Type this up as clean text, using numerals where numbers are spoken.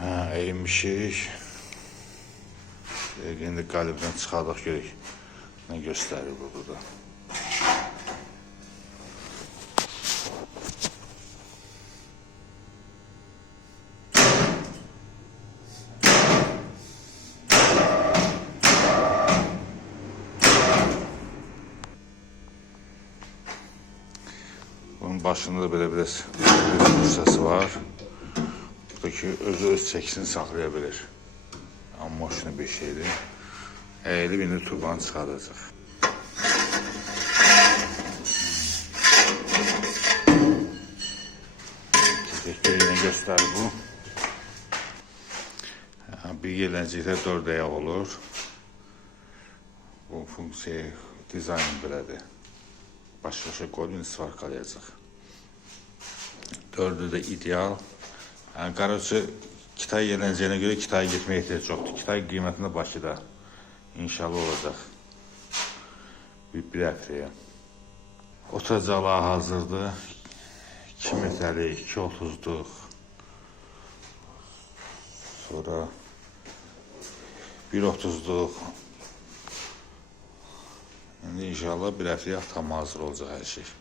Eğilmişik. İndi qalibdən çıxardıq, görək nə göstərir burada da. Bunun başında da belə biraz hissəsi var. Buradakı özü öz çəkisini saxlaya bilir. Amma hoşuna bir şeydir. Əyilib indi turbanı çıxardacaq. Keçəkdə yine göstərir bu. Bir yerləncəkdə 4 ayaq olur. Bu funksiya dizaynı belədir. Baş-başa qoyub svarkalayacaq. 4'ü də ideal. Yəni, qarıcı Kitay yerləncəyinə görə Kitaya getməyə ehtiyac yoxdur. Kitay qiymətində Bakıda inşallah olacaq. Bir həftəyə. Oturacaqlar hazırdır. 2 metrlik, 2.30'luq. Sonra 1.30'luq. İndi inşallah bir həftəyə tam hazır olacaq hər şey.